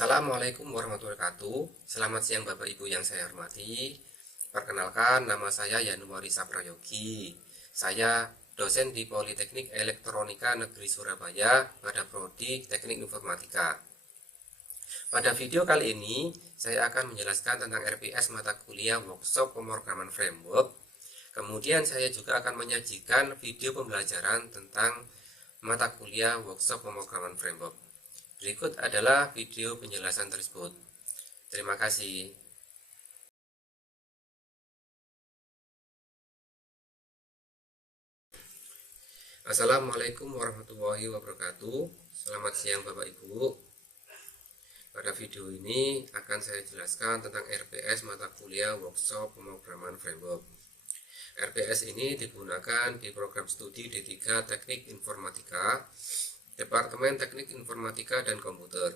Assalamualaikum warahmatullahi wabarakatuh. Selamat siang Bapak Ibu yang saya hormati. Perkenalkan, nama saya Yanuari Saprayogi. Saya dosen di Politeknik Elektronika Negeri Surabaya pada prodi Teknik Informatika. Pada video kali ini, saya akan menjelaskan tentang RPS mata kuliah workshop pemrograman framework. Kemudian saya juga akan menyajikan video pembelajaran tentang mata kuliah workshop pemrograman framework. Berikut adalah video penjelasan tersebut. Terima kasih. Assalamualaikum warahmatullahi wabarakatuh. Selamat siang Bapak Ibu. Pada video ini akan saya jelaskan tentang RPS mata kuliah workshop pemrograman framework. RPS ini digunakan di program studi D3 Teknik Informatika, Departemen Teknik Informatika dan Komputer,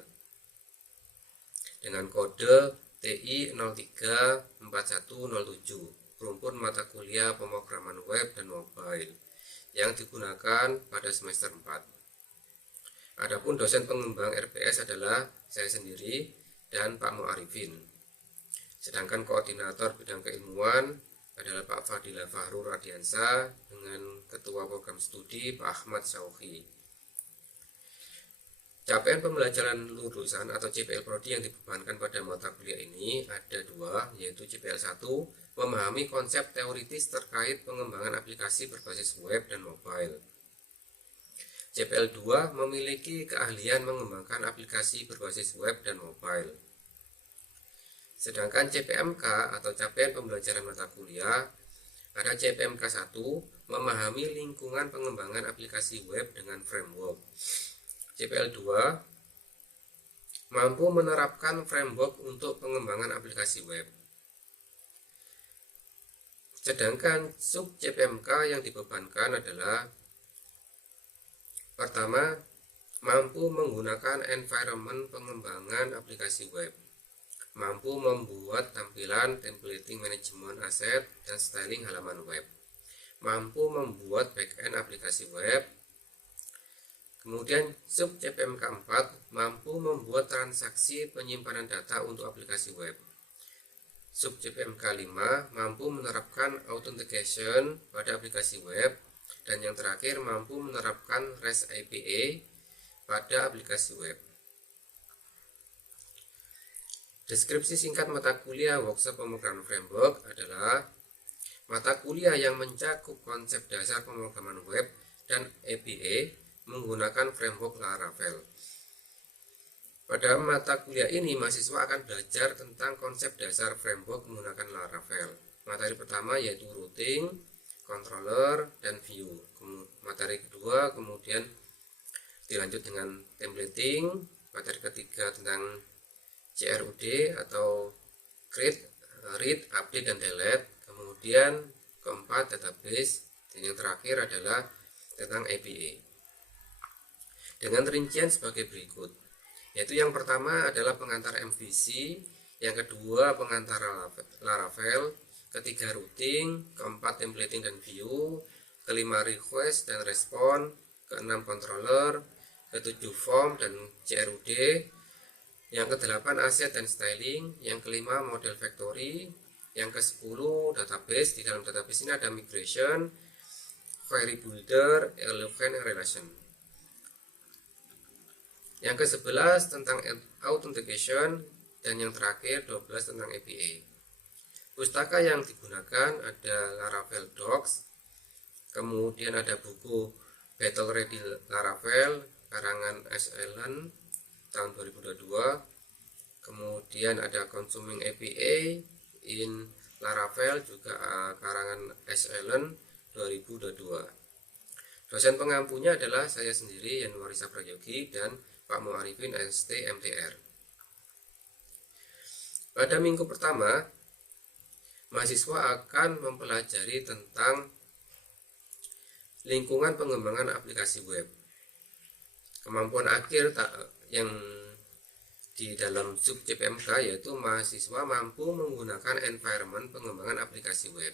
dengan kode TI 034107, rumpun mata kuliah pemrograman web dan mobile, yang digunakan pada semester 4. Adapun dosen pengembang RPS adalah saya sendiri dan Pak Mu'arifin. Sedangkan koordinator bidang keilmuan adalah Pak Fadila Fahru Radiansa dengan ketua program studi Pak Ahmad Syauhi. Capaian pembelajaran lulusan atau CPL Prodi yang dibebankan pada mata kuliah ini ada dua, yaitu CPL 1, memahami konsep teoritis terkait pengembangan aplikasi berbasis web dan mobile. CPL 2, memiliki keahlian mengembangkan aplikasi berbasis web dan mobile. Sedangkan CPMK atau capaian pembelajaran mata kuliah ada CPMK 1, memahami lingkungan pengembangan aplikasi web dengan framework. CPL 2, mampu menerapkan framework untuk pengembangan aplikasi web. Sedangkan sub CPMK yang dibebankan adalah pertama, mampu menggunakan environment pengembangan aplikasi web, mampu membuat tampilan templating manajemen aset dan styling halaman web, mampu membuat backend aplikasi web. Kemudian sub CPMK 4, mampu membuat transaksi penyimpanan data untuk aplikasi web. Sub CPMK 5, mampu menerapkan authentication pada aplikasi web. Dan yang terakhir, mampu menerapkan REST API pada aplikasi web. Deskripsi singkat mata kuliah workshop pemrograman framework adalah mata kuliah yang mencakup konsep dasar pemrograman web dan API menggunakan framework Laravel. Pada mata kuliah ini, mahasiswa akan belajar tentang konsep dasar framework menggunakan Laravel. Materi pertama yaitu routing, controller, dan view. Materi kedua kemudian dilanjut dengan templating. Materi ketiga tentang CRUD atau create, read, update, dan delete. Kemudian keempat database, dan yang terakhir adalah tentang API. Dengan rincian sebagai berikut, yaitu yang pertama adalah pengantar MVC, yang kedua pengantar Laravel, ketiga routing, keempat templating dan view, kelima request dan respon, keenam controller, ketujuh form dan CRUD, yang kedelapan aset dan styling, yang kelima model factory, yang ke-10 database. Di dalam database ini ada migration, query builder, elephant relation. Yang ke-11 tentang authentication, dan yang terakhir 12 tentang API. Pustaka yang digunakan ada Laravel Docs, kemudian ada buku Battle Ready Laravel karangan S. Allen tahun 2022, kemudian ada Consuming API in Laravel juga karangan S. Allen 2022. Dosen pengampunya adalah saya sendiri Yanuari Saprayogi dan Pak Mu'arifin ST MTR. Pada minggu pertama, mahasiswa akan mempelajari tentang lingkungan pengembangan aplikasi web. Kemampuan akhir yang di dalam sub CPMK yaitu mahasiswa mampu menggunakan environment pengembangan aplikasi web.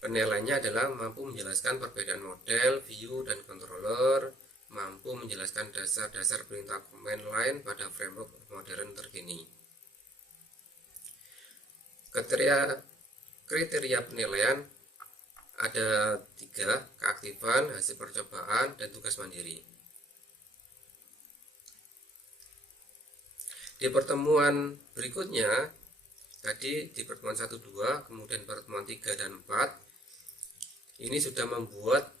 Penilaiannya adalah mampu menjelaskan perbedaan model, view, dan controller, mampu menjelaskan dasar-dasar perintah command line pada framework modern terkini. Kriteria penilaian ada 3: keaktifan, hasil percobaan, dan tugas mandiri. Di pertemuan berikutnya, tadi di pertemuan 1-2, kemudian pertemuan 3 dan 4, ini sudah membuat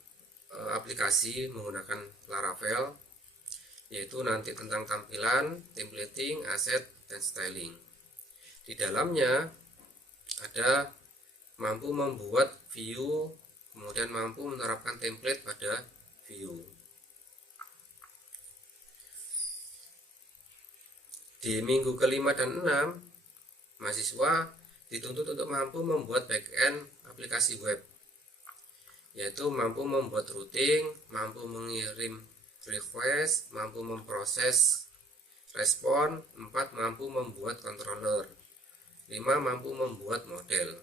aplikasi menggunakan Laravel, yaitu nanti tentang tampilan, templating, aset, dan styling. Di dalamnya ada mampu membuat view, kemudian mampu menerapkan template pada view. Di minggu ke-5 dan 6, mahasiswa dituntut untuk mampu membuat backend aplikasi web, yaitu mampu membuat routing, mampu mengirim request, mampu memproses respon, 4 mampu membuat controller, 5 mampu membuat model.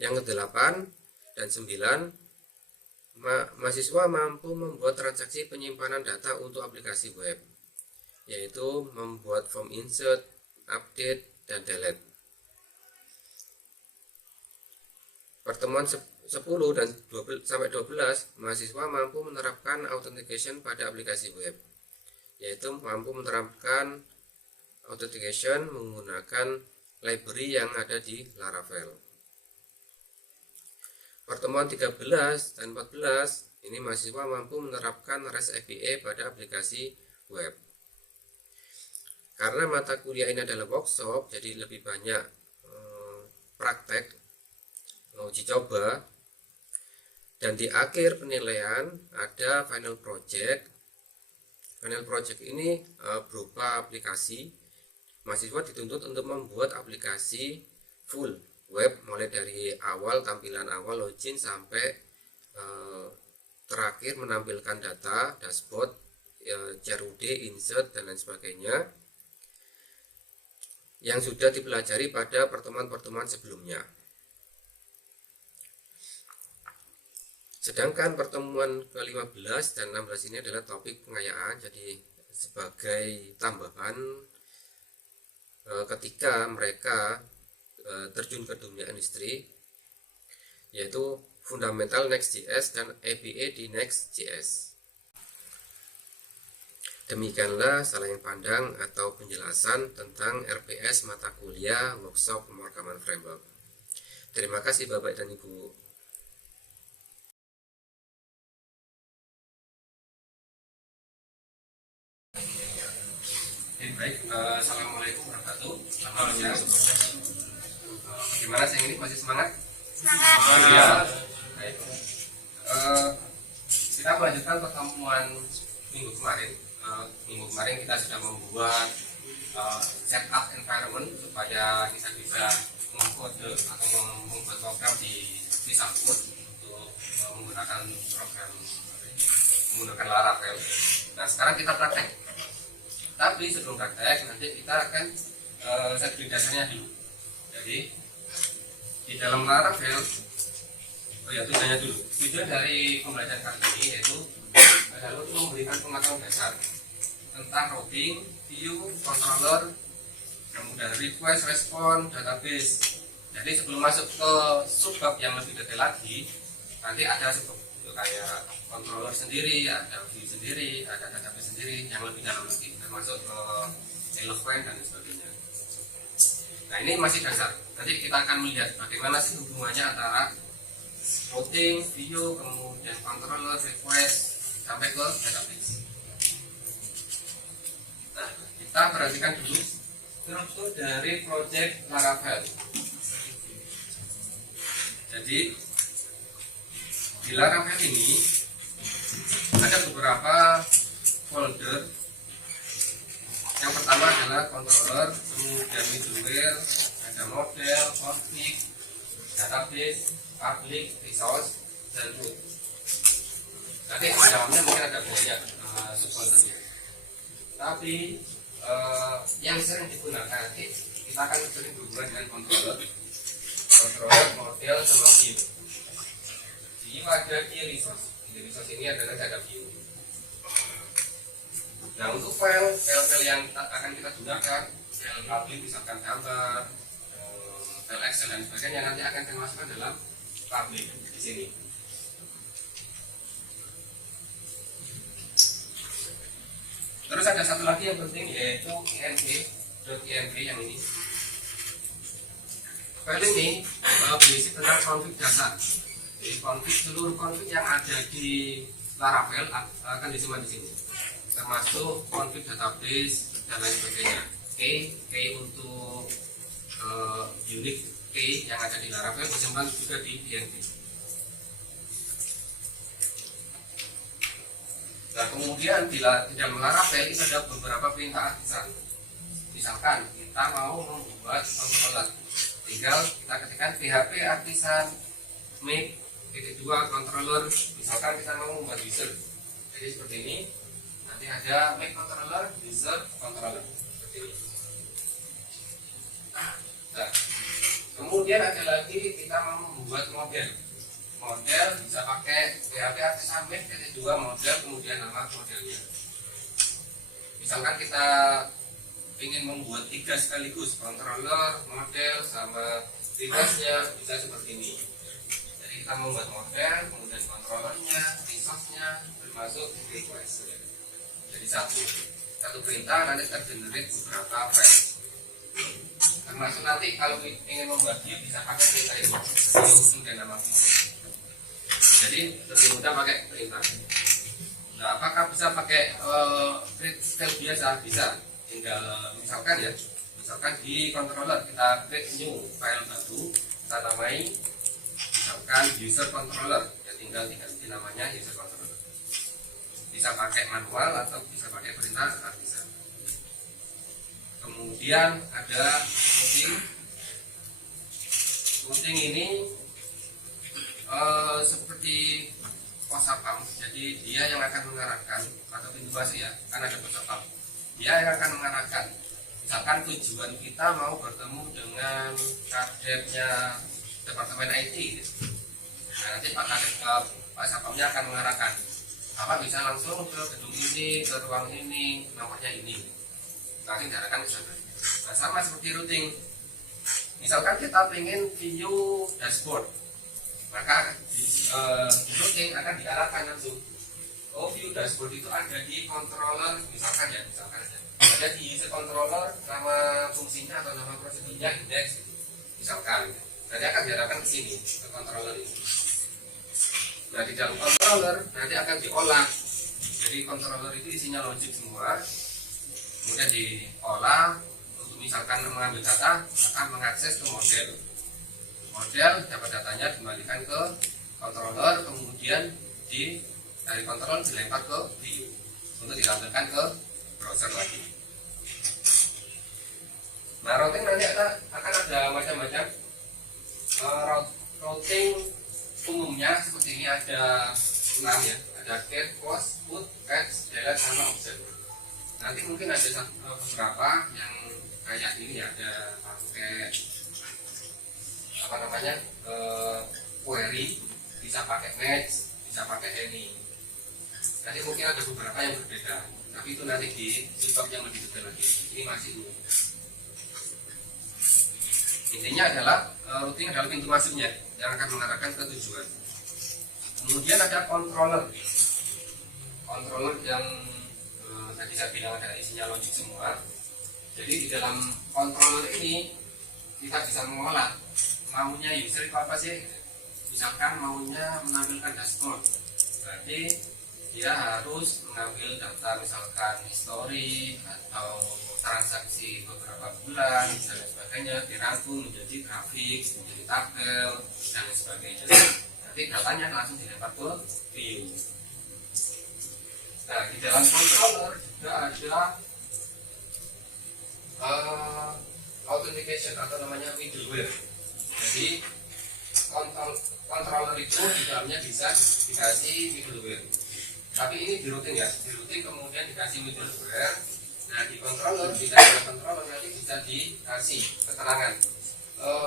Yang ke-8 dan 9, mahasiswa mampu membuat transaksi penyimpanan data untuk aplikasi web, yaitu membuat form insert, update, dan delete. Pertemuan 10 dan 12 mahasiswa mampu menerapkan authentication pada aplikasi web, yaitu mampu menerapkan authentication menggunakan library yang ada di Laravel. Pertemuan 13 dan 14, ini mahasiswa mampu menerapkan REST API pada aplikasi web. Karena mata kuliah ini adalah workshop, jadi lebih banyak praktek, uji coba, dan di akhir penilaian ada final project. Final project ini berupa aplikasi. Mahasiswa dituntut untuk membuat aplikasi full web, mulai dari awal, tampilan awal, login, sampai terakhir menampilkan data, dashboard, CRUD, insert, dan lain sebagainya, yang sudah dipelajari pada pertemuan-pertemuan sebelumnya. Sedangkan pertemuan ke-15 dan 16 ini adalah topik pengayaan, jadi sebagai tambahan ketika mereka terjun ke dunia industri, yaitu fundamental Next.js dan API di Next.js. Demikianlah saling pandang atau penjelasan tentang RPS mata kuliah workshop pemrograman framework. Terima kasih Bapak dan Ibu. Baik, assalamualaikum warahmatullahi wabarakatuh. Gimana sayang, ini masih semangat? Semangat. Baik. Kita melanjutkan pertemuan minggu kemarin. Minggu kemarin kita sudah membuat setup environment supaya kita bisa mengkode atau membuat program di Visual Code untuk menggunakan Laravel. Nah, sekarang kita praktek. Tapi sebelum praktek, nanti kita akan setting dasarnya dulu. Jadi di dalam Laravel, tujuannya dulu. Tujuan dari pembelajaran kali ini yaitu adalah untuk memberikan pengetahuan dasar tentang routing, view, controller, kemudian request, respon, database. Jadi sebelum masuk ke subbab yang lebih detail lagi, nanti ada subbab kayak controller sendiri, ada view sendiri, ada database sendiri yang lebih dalam lagi, termasuk ke elemen dan sebagainya. Nah, ini masih dasar. Nanti kita akan melihat bagaimana sih hubungannya antara routing, view, kemudian controller, request, sampai ke database. Nah, kita perhatikan dulu struktur dari project Laravel. Jadi di Laravel ini ada beberapa folder. Yang pertama adalah controller, kemudian middleware, ada model, config, database, public, resource, dan root. Nanti di dalamnya mungkin ada banyak subfoldernya. Tapi yang sering digunakan kita akan sering berhubungan dengan controller, model, sama view. View ada di resource. Di resource ini adalah ada view. Nah, untuk file yang akan kita gunakan, file public misalkan gambar, file Excel dan sebagainya, nanti akan kita masukkan dalam public di sini. Terus ada satu lagi yang penting, yaitu .env yang ini. File ini berisi tentang config dasar. Jadi seluruh config yang ada di Laravel akan disimpan di sini, termasuk config database dan lain sebagainya. Key untuk unique key yang ada di Laravel disimpan juga di env. Nah, kemudian di dalam Laravel itu ada beberapa perintah artisan. Misalkan kita mau membuat controller, tinggal kita ketikkan php artisan make .2 controller, misalkan kita mau membuat user. Jadi seperti ini, nanti ada make controller, user controller seperti ini. Nah, kemudian ada lagi kita mau membuat model bisa pakai php artisan make .2 model, kemudian nama modelnya. Misalkan kita ingin membuat 3 sekaligus, controller, model, sama requestnya, bisa seperti ini. Jadi kita membuat model, kemudian controllernya, resource-nya, termasuk request. Jadi satu perintah nanti tergenerate beberapa file. Termasuk nanti kalau ingin membuat view bisa pakai perintah ini, view kemudian nama view. Jadi lebih mudah pakai perintah. Nah, apakah bisa pakai create file biasa? Bisa. Tinggal misalkan di controller kita create new file baru, kita namai misalkan user controller, ya tinggal diganti namanya user controller. Bisa pakai manual atau bisa pakai perintah artisan. Kemudian ada routing ini seperti posapam, jadi dia yang akan mengarahkan, atau pintu masuk ya, kan ada posapam. Dia yang akan mengarahkan. Misalkan tujuan kita mau bertemu dengan kadepnya departemen IT gitu. Nah, nanti Pak Sapamnya akan mengarahkan. Apa bisa langsung ke gedung ini, ke ruang ini, nomornya ini. Nanti diarahkan ke sana. Nah, sama seperti routing. Misalkan kita ingin view dashboard, maka di routing akan diarahkan langsung. Oh, view dashboard itu ada di controller, misalkan ada di user controller, nama fungsinya atau nama prosedurnya index, misalkan. Nanti akan diarahkan ke sini, ke controller ini. Nah, di dalam controller nanti akan diolah. Jadi controller itu isinya logic semua, kemudian diolah untuk misalkan mengambil data, akan mengakses ke model. Model dapat datanya dikembalikan ke controller, kemudian dari kontrol dilempar ke view untuk ditampilkan ke browser lagi. Nah, routing nanti akan ada macam-macam. Routing umumnya seperti ini ada 6 ya, ada get, post, put, fetch, delete, sama observe. Nanti mungkin ada beberapa yang kayak ini ya, ada pakai query, bisa pakai match, bisa pakai any. Nanti mungkin ada beberapa yang berbeda, tapi itu nanti di bab yang lebih detail lagi. Ini masih umum. Intinya adalah routing adalah pintu masuknya yang akan mengarahkan ke tujuan. Kemudian ada controller yang tadi saya bilang ada isinya logic semua. Jadi di dalam controller ini kita bisa mengolah maunya user itu apa sih. Misalkan maunya menampilkan dashboard, berarti dia harus mengambil data misalkan history atau transaksi beberapa bulan dan sebagainya, dirangkum menjadi grafik, menjadi tabel dan sebagainya. Nanti datanya langsung dilempar ke view. Nah, di dalam controller juga ada authentication atau namanya middleware. Jadi controller itu di dalamnya bisa dikasih middleware. Tapi ini di routing ya, di routing kemudian dikasih middleware. Nah, di controller, di dalam controller nanti bisa dikasih keterangan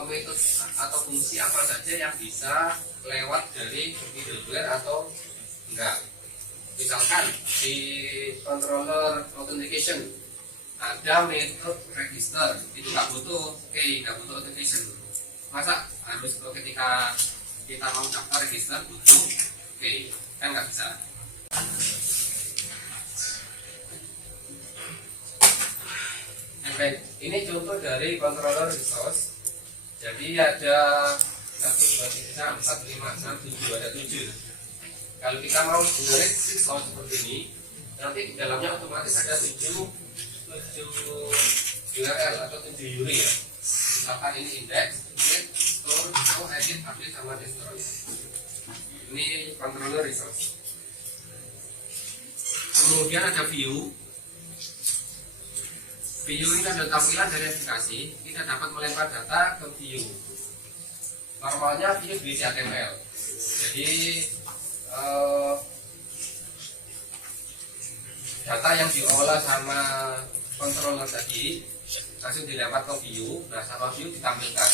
metode atau fungsi apa saja yang bisa lewat dari middleware atau Enggak. Misalkan di controller authentication ada metode register, itu nggak butuh key, nggak butuh authentication. Masa harus ketika kita mau daftar register butuh key? Kan nggak bisa. Baik, ini contoh dari controller resource. Jadi ada 1, 2, 3, 4, 5, 6, 7, ada 7. Kalau kita mau generate resource seperti ini, nanti di dalamnya otomatis ada 7 URL atau 7 URI ya. Misalkan ini index, create, store, show, edit, update, sama destroy. Ini controller resource. Kemudian ada view. View ini adalah tampilan dari aplikasi. Kita dapat melempar data ke view. Normalnya view berisi HTML. Jadi data yang diolah sama controller tadi langsung dilempar ke view. Nah, sama view ditampilkan.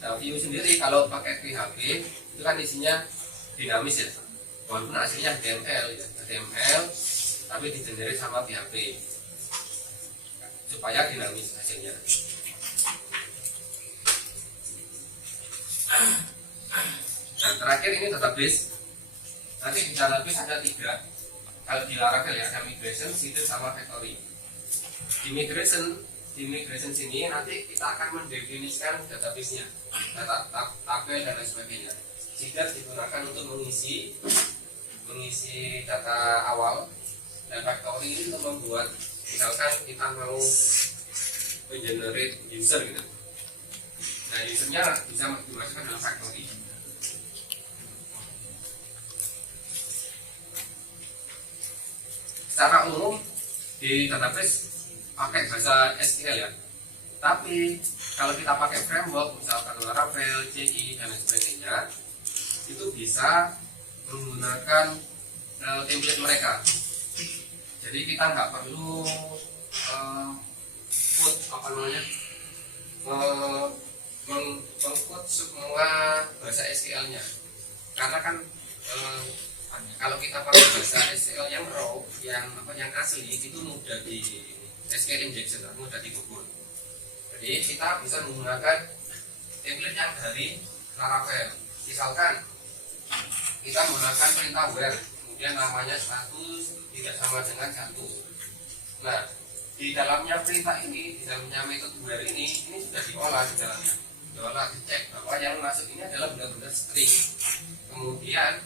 Nah, view sendiri kalau pakai PHP itu kan isinya dinamis ya. Walaupun aslinya HTML ya. HTML tapi digenerate sama PHP supaya dinamis hasilnya. Dan terakhir ini database. Nanti di database ada 3. Kalau di Laravel ya ada migration, seeded, sama factory. Di migration sini nanti kita akan mendefinisikan database-nya, data tabel dan lain sebagainya. Seeded digunakan untuk mengisi data awal, dan factory ini untuk membuat, misalkan kita mau generate user gitu. Nah, usernya bisa dimasukkan dalam factory. Secara umum di database pakai bahasa SQL ya. Tapi kalau kita pakai framework misalkan Laravel, CI dan lain sebagainya, itu bisa menggunakan template mereka. Jadi kita nggak perlu mengcode semua bahasa SQL-nya, karena kan kalau kita pakai bahasa SQL yang raw, yang asli itu mudah di SQL injection, mudah dibobol. Jadi kita bisa menggunakan template yang dari Laravel. Misalkan kita menggunakan perintah where, kemudian namanya status tidak sama dengan 1. Nah, di dalamnya perintah ini, di dalamnya metode where ini sudah diolah di dalamnya. Diolah, dicek bahwa yang masuk ini adalah benar-benar string. Kemudian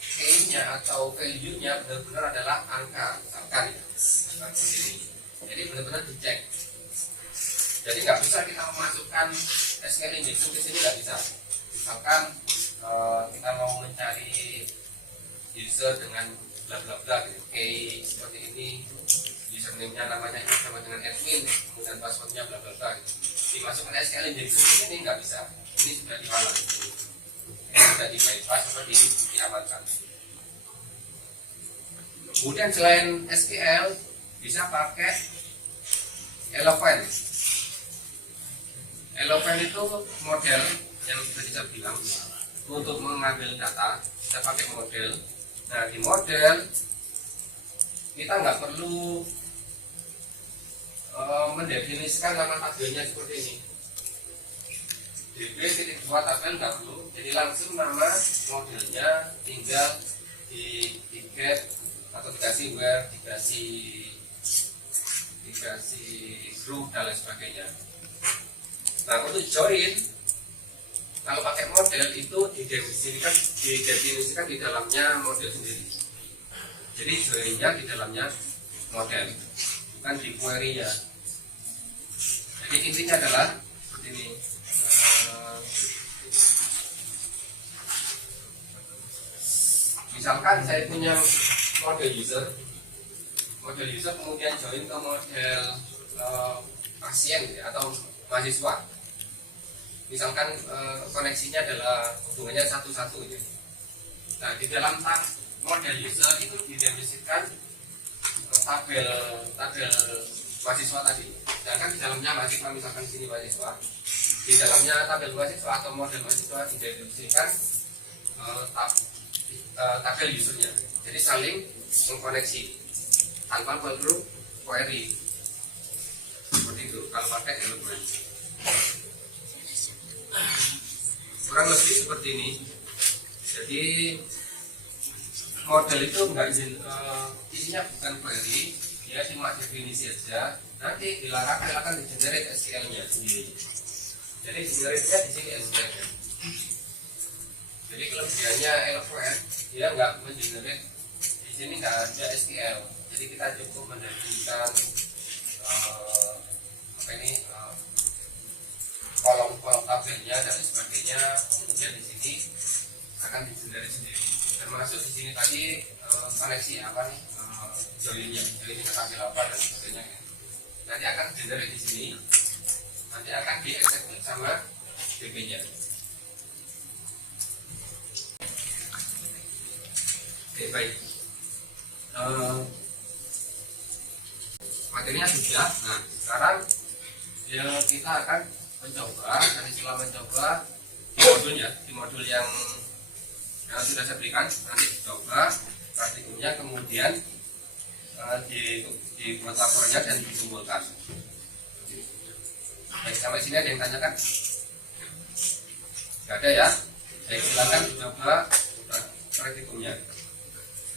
key-nya atau value-nya benar-benar adalah angka, misalkan ya, seperti ini. Jadi benar-benar dicek. Jadi nggak bisa kita memasukkan SQL injection ke sini, nggak bisa. Misalkan kita mau mencari user dengan bla bla bla gitu, key seperti ini, username-nya namanya sama dengan admin, kemudian password-nya bla bla bla gitu. Dimasukkan SQL injection ke sini nggak bisa. Ini sudah dihalang. Sudah di bypass atau diamankan. Kemudian selain SQL bisa pakai Eloquent. Eloquent itu model yang sudah kita bilang untuk mengambil data kita pakai model. Nah, di model kita nggak perlu mendefinisikan nama tabelnya seperti ini. DB buat tabel nggak perlu, jadi langsung nama modelnya tinggal di get atau dikasih where, dikasih group dan lain sebagainya. Nah, untuk join kalau pakai model itu didefinisikan di dalamnya model sendiri. Jadi joinnya di dalamnya model, bukan di query-nya. Jadi intinya adalah seperti ini. Misalkan saya punya model user kemudian join ke model pasien ya, atau mahasiswa. Misalkan koneksinya adalah hubungannya 1-1 ya. Nah, di dalam model user itu didefinisikan tabel mahasiswa tadi. Sedangkan di dalamnya mahasiswa, misalkan di sini mahasiswa, di dalamnya tabel mahasiswa atau model mahasiswa didefinisikan tabel usernya, jadi saling mengkoneksi tanpa perlu query seperti itu kalau pakai elemen. Kurang lebih seperti ini. Jadi model itu enggak isinya bukan query, dia cuma definisi aja. Nanti dilarang akan di-generate SQL-nya sendiri. Jadi generate-nya di sini SQL. Jadi kelebihannya Eloquent, dia nggak mengenerate, di sini nggak ada SQL. Jadi kita cukup mendefinisikan kolom-kolom tabelnya dan sebagainya. Kemudian di sini akan di-generate sendiri. Termasuk di sini tadi koneksi joinnya ke tabel apa dan sebagainya. Nanti akan di-generate di sini. Nanti akan dieksekusi sama DB-nya. Oke, baik. Materinya sudah. Nah, sekarang ya, kita akan mencoba. Nanti setelah mencoba di modulnya, di modul yang sudah saya berikan, nanti dicoba praktikumnya, kemudian dibuat laporannya dan dikumpulkan. Baik, sampai sini ada yang tanyakan? Tidak ada ya? Baik, silakan coba praktikumnya.